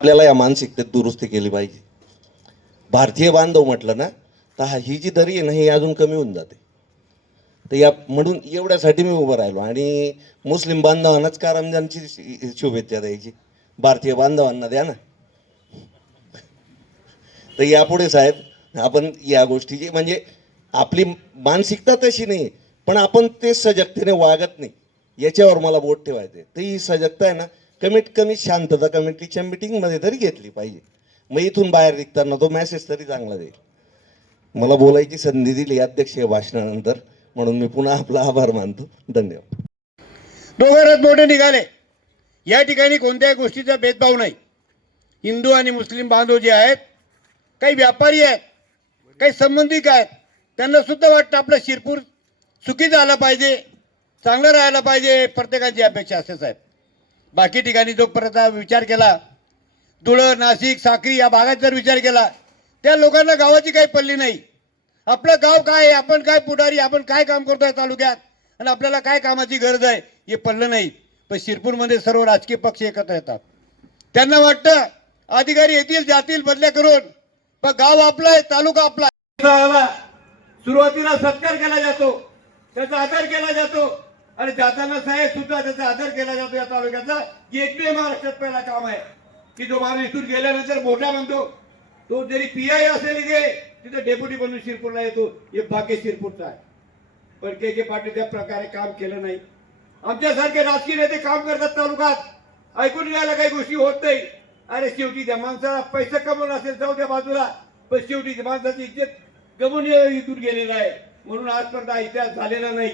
आपल्याला या मानसिकतेत दुरुस्ती केली पाहिजे. भारतीय बांधव म्हटलं ना तर हा ही जी दरी आहे ना ही अजून कमी होऊन जाते. तर या म्हणून एवढ्यासाठी मी उभं राहिलो. आणि मुस्लिम बांधवांनाच का रमजानची शुभेच्छा द्यायची. भारतीय बांधवांना द्या ना. तर यापुढे साहेब आपण या गोष्टीची म्हणजे आपली मानसिकता तशी नाही पण आपण ते सजगतेने वागत नाही. याच्यावर मला बोट ठेवायचं तर ही सजगता आहे ना कमीत कमी शांतता कमिटीच्या मिटिंगमध्ये तरी घेतली पाहिजे. मग इथून बाहेर निघताना तो मेसेज तरी चांगला देईल. मला बोलायची संधी दिली अध्यक्षीय भाषणानंतर म्हणून मी पुन्हा आपला आभार मानतो. धन्यवाद. दोघं मोठे निघाले. या ठिकाणी कोणत्याही गोष्टीचा भेदभाव नाही. हिंदू आणि मुस्लिम बांधव जे आहेत काही व्यापारी आहेत काही संबंधित आहेत त्यांना सुद्धा वाटतं आपलं शिरपूर चुकीचा आला पाहिजे चांगलं राहायला पाहिजे प्रत्येकाची अपेक्षा असते साहेब बाकी ठिकाणी जो परत विचार केला धुळं नाशिक साक्री या भागात जर विचार केला त्या लोकांना गावाची काही पडली नाही. आपलं गाव काय आहे? आपण काय पुढारी? आपण काय काम करतोय तालुक्यात? आणि आपल्याला काय कामाची गरज आहे? हे पडलं नाही. पण शिरपूरमध्ये सर्व राजकीय पक्ष एकत्र येतात. त्यांना वाटतं अधिकारी येतील जातील बदल्या करून. पण गाव आपलं आहे तालुका आपला सुरुवातीला सत्कार केला जातो. त्याचा आदर केला जातो. आणि जाताना साहेब सुद्धा त्याचा आदर केला जातो या तालुक्याचा. गेटवे महाराष्ट्रात पहिला काम आहे. की जो माणूस इथून गेल्यानंतर मोठा म्हणतो तो जरी पी आय असेल इथे तिथे डेप्युटी बनून शिरपूरला येतो. हे भाग्य शिरपूरचा आहे. पण के के पाटील त्या प्रकारे काम केलं नाही. आमच्यासारखे राजकीय नेते काम करतात तालुक्यात. ऐकून घ्यायला काही गोष्टी होत नाही. अरे शेवटी त्या माणसाला पैसे कमवून असेल जाऊ त्या बाजूला. पण शेवटी त्या माणसाची इज्जत गमून इथून गेलेला आहे. म्हणून आजपर्यंत इतिहास झालेला नाही.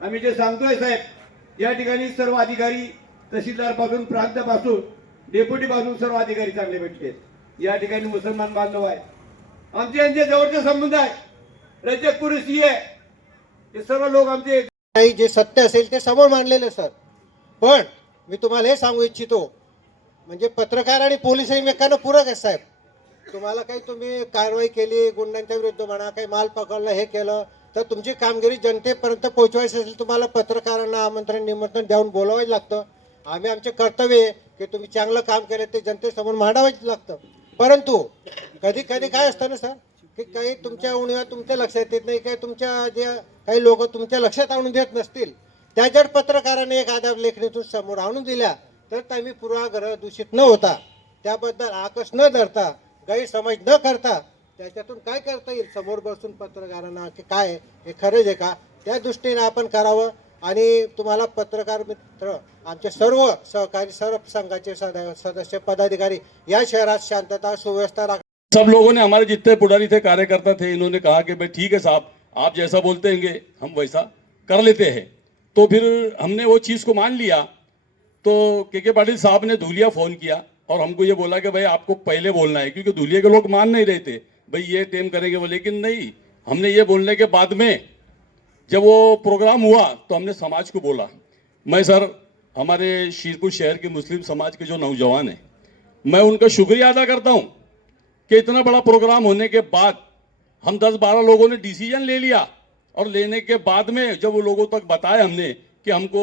आम्ही जे सांगतोय साहेब या ठिकाणी सर्व अधिकारी तहसीलदारपासून प्रांतापासून डेप्युटी पासून सर्व अधिकारी चांगले भेटले या ठिकाणी मुसलमान बांधव आहे आमचे यांचे जवळचे संबंध आहे पुरुष ही आहे हे सर्व लोक आमचे काही जे सत्य असेल ते समोर मांडलेले सर. पण मी तुम्हाला हे सांगू इच्छितो म्हणजे पत्रकार आणि पोलीस एकमेकांना पूरक आहे साहेब. तुम्हाला काही तुम्ही कारवाई केली गुंडांच्या विरुद्ध म्हणा काही माल पकडला हे केलं तर तुमची कामगिरी जनतेपर्यंत पोहोचवायची असेल तुम्हाला पत्रकारांना आमंत्रण निमंत्रण देऊन बोलावायचं लागतं. आम्ही आमचे कर्तव्य आहे की तुम्ही चांगलं काम केलं ते जनतेसमोर मांडावंच लागतं. परंतु कधी कधी काय असतं ना सर की काही तुमच्या उणीवा तुमच्या लक्षात येत नाही काही तुमच्या जे काही लोक तुमच्या लक्षात आणून देत नसतील. त्या जर पत्रकाराने एखाद्या लेखणीतून समोर आणून दिल्या तर त्यांनी पूर्वाग्रह दूषित न होता त्याबद्दल आकस न धरता गैरसमज न करता त्याच्यातून काय करता येईल? समोर बसून पत्रकारांना की काय आहे, हे खरंच आहे का? त्या दृष्टीने आपण करावं. आणि तुम्हाला पत्रकार मित्र आमचे सर्व सहकारी सर्व संघाचे सदस्य पदाधिकारी या शहरात शांतता सुव्यवस्था राख सब लोगों ने हमारे जितने पुढारी थे कार्यकर्ता थे इन्होंने कहा कि भाई ठीक है साहब आप जैसा बोलते हैंगे हम वैसा कर लेते हैं। तो फिर हमने वो चीज़ को मान लिया। तो के के पाटिल साहब ने धूलिया फ़ोन किया और हमको ये बोला कि भाई आपको पहले बोलना है क्योंकि धूलिया के लोग मान नहीं रहे थे भाई ये टेम करेंगे वो, लेकिन नहीं, हमने ये बोलने के बाद में जब वो प्रोग्राम हुआ तो हमने समाज को बोला, मैं सर, हमारे शीरपुर शहर के मुस्लिम समाज के जो नौजवान हैं, मैं उनका शुक्रिया अदा करता हूँ कि इतना बड़ा प्रोग्राम होने के बाद हम दस बारह लोगों ने डिसीज़न ले लिया और लेने के बाद में जब वो लोगों तक बताया हमने कि हमको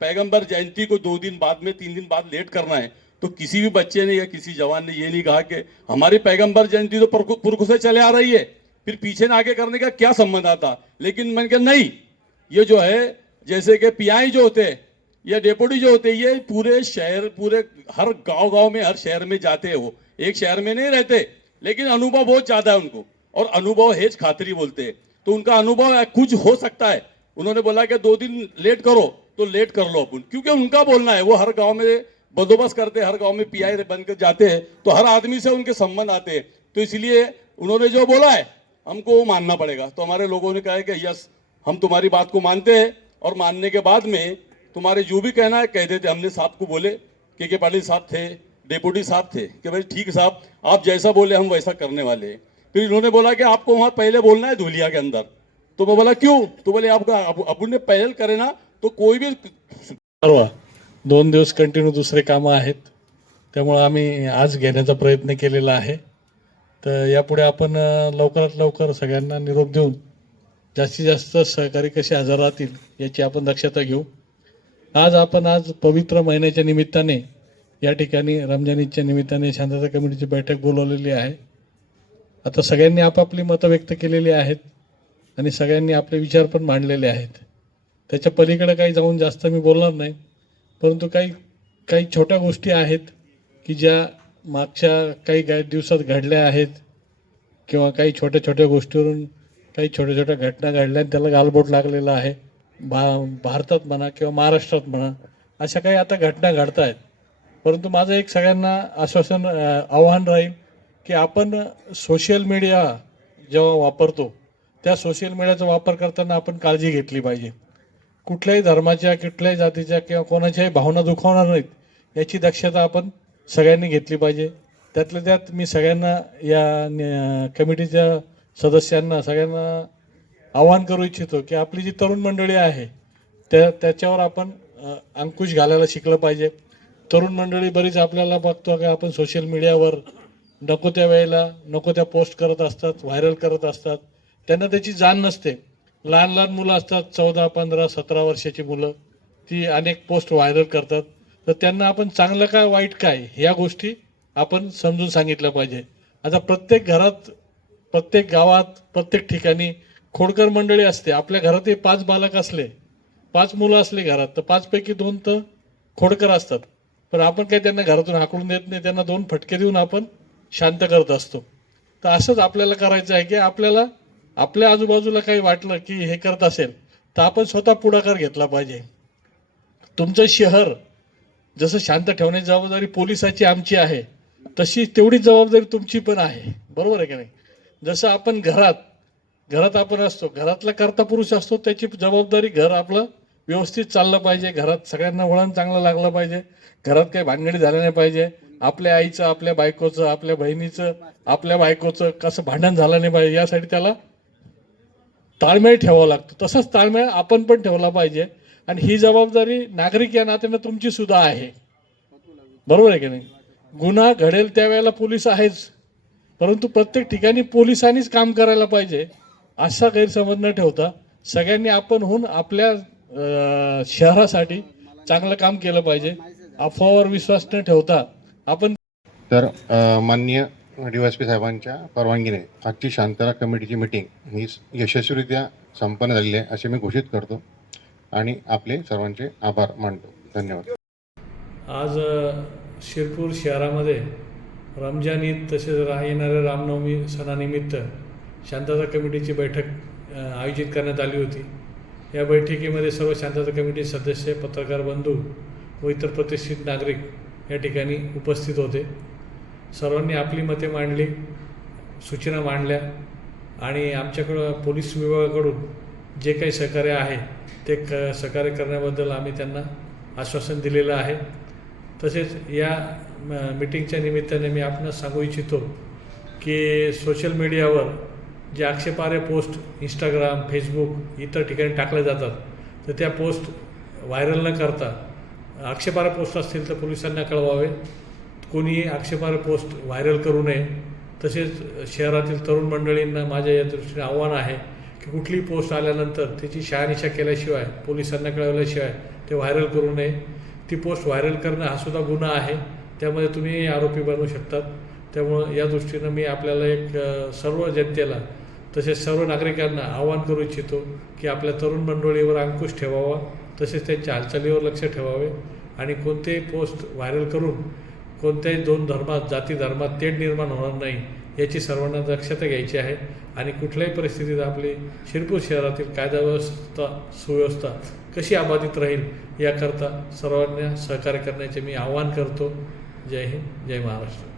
पैगंबर जयंती को दो दिन बाद में, तीन दिन बाद लेट करना है तो किसी भी बच्चे ने या किसी जवान ने ये नहीं कहा कि हमारी पैगंबर जयंती तो पुरख से चले आ रही है। फिर पीछे ना आगे करने का क्या संबंध आता? लेकिन मैंने कहा, नहीं, ये जो है, जैसे कि पियाई जो होते या डेपुटी जो होते ये पूरे शहर, पूरे हर गाँव गाँव में, हर शहर में जाते हैं वो। एक शहर में नहीं रहते, लेकिन अनुभव बहुत ज़्यादा है उनको, और अनुभव हेज खातरी बोलते हैं। तो उनका अनुभव कुछ हो सकता है। उन्होंने बोला कि दो दिन लेट करो तो लेट कर लो अपन, क्योंकि उनका बोलना है, वो हर गाँव में बंदोबस्त करते हैं, हर गाँव में पीआई बनकर जाते हैं तो हर आदमी से उनके संबंध आते हैं। तो इसलिए उन्होंने जो बोला है, हमको वो मानना पड़ेगा। तो हमारे लोगों ने कहा है कि यस, हम तुम्हारी बात को मानते हैं, और मानने के बाद में तुम्हारे जो भी कहना है, कह देते हमने साहब को बोले के के पाटिल साहब थे डेपुटी साहब थे। कि भाई, ठीक साहब, आप जैसा बोले, हम वैसा करने वाले फिर इन्होंने बोला कि, आपको वहाँ पहले बोलना है धुलिया के अंदर। तो मैं बोला, क्यों? तो बोले, आपका अपन पहल करे ना तो कोई भी दोन दिवस कंटिन्यू दुसरे कामं आहेत. त्यामुळं आम्ही आज घेण्याचा प्रयत्न केलेला आहे. तर यापुढे आपण लवकरात लवकर सगळ्यांना निरोप देऊन जास्तीत जास्त सहकारी कसे हजर राहतील याची आपण दक्षता घेऊ. आज आपण आज पवित्र महिन्याच्या निमित्ताने या ठिकाणी रमजान ईदच्या निमित्ताने शांतता कमिटीची बैठक बोलवलेली आहे. आता सगळ्यांनी आपापली मतं व्यक्त केलेली आहेत आणि सगळ्यांनी आपले विचार पण मांडलेले आहेत. त्याच्या पलीकडे काही जाऊन जास्त मी बोलणार नाही. परंतु काही काही छोट्या गोष्टी आहेत की ज्या मागच्या काही गा दिवसात घडल्या आहेत किंवा काही छोट्या छोट्या गोष्टीवरून काही छोट्या छोट्या घटना घडल्या आणि त्याला गालबोट लागलेला आहे. भा भारतात म्हणा किंवा महाराष्ट्रात म्हणा अशा काही आता घटना घडत आहेत परंतु माझं एक सगळ्यांना आश्वासन आव्हान राहील की आपण सोशल मीडिया जेव्हा वापरतो त्या सोशल मीडियाचा वापर करताना आपण काळजी घेतली पाहिजे. कुठल्याही धर्माच्या कुठल्याही जातीच्या किंवा कोणाच्याही भावना दुखावणार नाहीत याची दक्षता आपण सगळ्यांनी घेतली पाहिजे. त्यातल्या त्यात मी सगळ्यांना या कमिटीच्या सदस्यांना सगळ्यांना आवाहन करू इच्छितो की आपली जी तरुण मंडळी आहे त्या त्याच्यावर आपण अंकुश घालायला शिकलं पाहिजे. तरुण मंडळी बरीच आपल्याला बघतो की आपण सोशल मीडियावर नको त्या वेळेला नको त्या पोस्ट करत असतात व्हायरल करत असतात. त्यांना त्याची जाण नसते. लहान लहान मुलं असतात चौदा पंधरा सतरा वर्षाची मुलं. ती अनेक पोस्ट व्हायरल करतात. तर त्यांना आपण चांगलं काय वाईट काय ह्या गोष्टी आपण समजून सांगितल्या पाहिजे. आता प्रत्येक घरात प्रत्येक गावात प्रत्येक ठिकाणी खोडकर मंडळी असते. आपल्या घरात हे पाच बालक असले पाच मुलं असले घरात तर पाचपैकी दोन तर खोडकर असतात. पण आपण काही त्यांना घरातून हाकडून देत नाही. त्यांना दोन फटके देऊन आपण शांत करत असतो. तर असंच आपल्याला करायचं आहे की आपल्याला आपल्या आजूबाजूला काही वाटलं की हे करत असेल तर आपण स्वतः पुढाकार घेतला पाहिजे. तुमचं शहर जसं शांत ठेवण्याची जबाबदारी पोलिसाची आमची आहे तशी तेवढीच जबाबदारी तुमची पण आहे. बरोबर आहे का नाही? जसं आपण घरात घरात आपण असतो घरातला कर्ता पुरुष असतो त्याची जबाबदारी घर आपलं व्यवस्थित चाललं पाहिजे घरात सगळ्यांना वळण चांगलं लागलं पाहिजे घरात काही भानगडी झाल्या नाही पाहिजे आपल्या आईचं आपल्या बायकोचं आपल्या बहिणीचं आपल्या बायकोचं कसं भांडण झालं नाही पाहिजे यासाठी त्याला ताळमेळ ठेवावा लागतो. तसंच ताळमेळ आपण पण ठेवला पाहिजे. आणि ही जबाबदारी नागरिक या नात्यानं तुमची सुद्धा आहे. बरोबर आहे की नाही? गुन्हा घडेल त्यावेळेला पोलीस आहेच. परंतु प्रत्येक ठिकाणी पोलिसांनीच काम करायला पाहिजे असा गैरसमज न ठेवता सगळ्यांनी आपण होऊन आपल्या शहरासाठी चांगलं काम केलं पाहिजे. अफवावर विश्वास न ठेवता आपण तर माननीय डी वाय पी साहेबांच्या परवानगीने आजची शांतता कमिटीची मिटिंग ही यशस्वीरित्या संपन्न झालेली आहे असे मी घोषित करतो. आणि आपले सर्वांचे आभार मानतो. धन्यवाद. आज शिरपूर शहरामध्ये रमजान ईद तसेच रा येणाऱ्या रामनवमी सणानिमित्त शांतता कमिटीची बैठक आयोजित करण्यात आली होती. या बैठकीमध्ये सर्व शांतता कमिटी सदस्य पत्रकार बंधू व इतर प्रतिष्ठित नागरिक या ठिकाणी उपस्थित होते. सर्वांनी आपली मते मांडली सूचना मांडल्या आणि आमच्याकडं पोलीस विभागाकडून जे काही सहकार्य आहे ते क सहकार्य करण्याबद्दल आम्ही त्यांना आश्वासन दिलेलं आहे. तसेच या म- मीटिंगच्या निमित्ताने मी आपणास सांगू इच्छितो की सोशल मीडियावर जे आक्षेपार्ह पोस्ट इंस्टाग्राम फेसबुक इतर ठिकाणी टाकल्या जातात तर त्या पोस्ट व्हायरल न करता आक्षेपार्ह पोस्ट असतील तर पोलिसांना कळवावे. कोणीही आक्षेपार्ह पोस्ट व्हायरल करू नये. तसेच शहरातील तरुण मंडळींना माझ्या या दृष्टीने आव्हान आहे की कुठलीही पोस्ट आल्यानंतर त्याची शहानिशा केल्याशिवाय पोलिसांना कळवल्याशिवाय ते व्हायरल करू नये. ती पोस्ट व्हायरल करणं हा सुद्धा गुन्हा आहे. त्यामध्ये तुम्ही आरोपी बनवू शकतात. त्यामुळं या दृष्टीनं मी आपल्याला एक सर्व जनतेला तसेच सर्व नागरिकांना आवाहन करू इच्छितो की आपल्या तरुण मंडळीवर अंकुश ठेवावा. तसेच त्यांच्या हालचालीवर लक्ष ठेवावे. आणि कोणतेही पोस्ट व्हायरल करून कोणत्याही दोन धर्मात जाती धर्मात तेढ निर्माण होणार नाही याची सर्वांना दक्षता घ्यायची आहे. आणि कुठल्याही परिस्थितीत आपली शिरपूर शहरातील कायदा व्यवस्था सुव्यवस्था कशी अबाधित राहील याकरता सर्वांना सहकार्य करण्याचे मी आवाहन करतो. जय हिंद जय महाराष्ट्र.